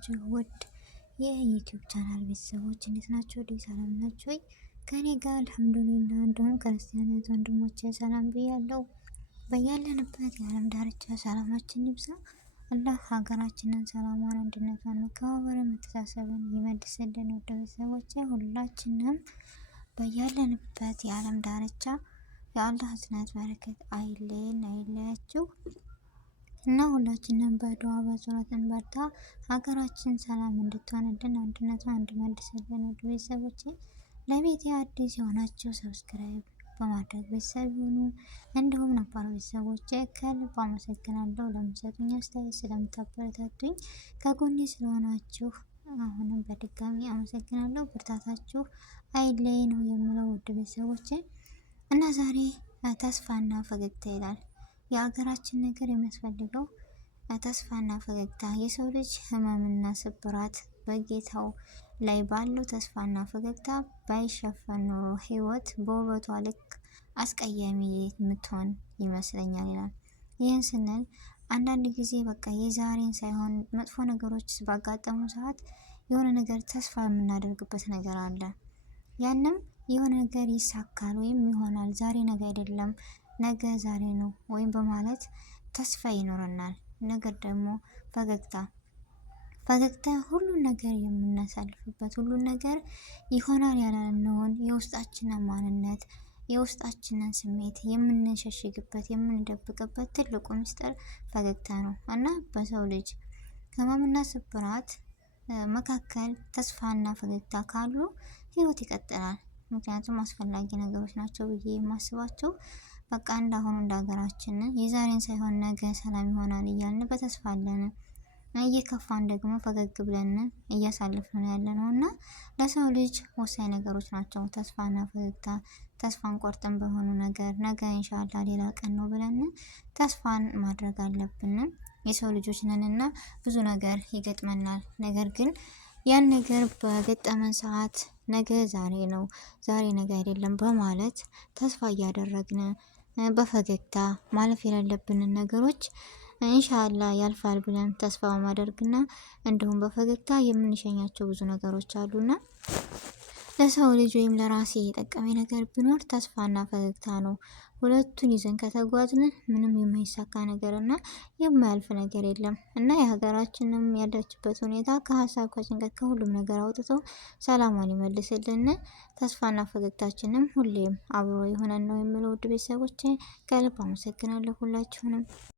ናችሁ? ውድ የዩቲዩብ ቻናል ቤተሰቦች እንዴት ናችሁ? ሰላም ናችሁ ወይ? ከኔ ጋር አልሐምዱሊላህ። እንዲሁም ክርስቲያን ወንድሞቼ ሰላም ብያለሁ። በያለንበት የዓለም ዳርቻ ሰላማችን ይብዛ። አላህ ሀገራችንን ሰላሟን፣ አንድነቷን፣ መከባበርን፣ መተሳሰብን ይመልስልን። ውድ ቤተሰቦቼ ሁላችንም በያለንበት የዓለም ዳርቻ የአላህ እዝነት በረከት አይለየን አይለያችሁ እና ሁላችንም በዱዓ በጸሎት እንበርታ። ሀገራችን ሰላም እንድትሆንልን አንድነቷን እንዲመልስልን። ውድ ቤተሰቦቼ ለቤቴ አዲስ የሆናችሁ ሰብስክራይብ በማድረግ ቤተሰብ ይሁኑ። እንዲሁም ነባር ቤተሰቦቼ ከልብ አመሰግናለሁ ለምትሰጡኝ አስተያየት፣ ስለምታበረታቱኝ፣ ከጎኔ ስለሆናችሁ አሁንም በድጋሚ አመሰግናለሁ። ብርታታችሁ አይለይ ነው የምለው ውድ ቤተሰቦቼ እና ዛሬ ተስፋና ፈገግታ ይላል። የሀገራችን ነገር የሚያስፈልገው ተስፋና ፈገግታ። የሰው ልጅ ህመምና ስብራት በጌታው ላይ ባለው ተስፋና ፈገግታ ባይሸፈን ኖሮ ህይወት በውበቷ ልክ አስቀያሚ የምትሆን ይመስለኛል ይላል። ይህን ስንል አንዳንድ ጊዜ በቃ የዛሬን ሳይሆን መጥፎ ነገሮች ባጋጠሙ ሰዓት የሆነ ነገር ተስፋ የምናደርግበት ነገር አለ። ያንም የሆነ ነገር ይሳካል ወይም ይሆናል፣ ዛሬ ነገ አይደለም ነገ ዛሬ ነው ወይም በማለት ተስፋ ይኖረናል። ነገር ደግሞ ፈገግታ ሁሉን ነገር የምናሳልፍበት፣ ሁሉን ነገር ይሆናል ያለነውን የውስጣችንን ማንነት የውስጣችንን ስሜት የምንሸሽግበት የምንደብቅበት ትልቁ ምስጢር ፈገግታ ነው እና በሰው ልጅ ህመምና ስብራት መካከል ተስፋና ፈገግታ ካሉ ህይወት ይቀጥላል። ምክንያቱም አስፈላጊ ነገሮች ናቸው ብዬ የማስባቸው በቃ እንዳሁኑ እንደ ሀገራችን የዛሬን ሳይሆን ነገ ሰላም ይሆናል እያልን በተስፋ አለን። እየከፋን ደግሞ ፈገግ ብለን እያሳለፍን ያለነው እና ለሰው ልጅ ወሳኝ ነገሮች ናቸው ተስፋና ፈገግታ። ተስፋን ቆርጠን በሆኑ ነገር ነገ ኢንሻአላህ ሌላ ቀን ነው ብለን ተስፋን ማድረግ አለብን። የሰው ልጆች ነንና ብዙ ነገር ይገጥመናል። ነገር ግን ያን ነገር በገጠመን ሰዓት ነገ ዛሬ ነው ዛሬ ነገ አይደለም በማለት ተስፋ እያደረግን በፈገግታ ማለፍ የሌለብንን ነገሮች ኢንሻአላህ ያልፋል ብለን ተስፋ ማድረግና እንዲሁም በፈገግታ የምንሸኛቸው ብዙ ነገሮች አሉና ለሰው ልጅ ወይም ለራሴ የጠቀመኝ ነገር ቢኖር ተስፋና ፈገግታ ነው። ሁለቱን ይዘን ከተጓዝን ምንም የማይሳካ ነገርና የማያልፍ ነገር የለም እና የሀገራችንም ያለችበት ሁኔታ ከሀሳብ ከጭንቀት ከሁሉም ነገር አውጥቶ ሰላሟን ይመልስልን። ተስፋና ፈገግታችንም ሁሌም አብሮ የሆነን ነው የምለው። ውድ ቤተሰቦቼ ከልብ አመሰግናለሁ ሁላችሁንም።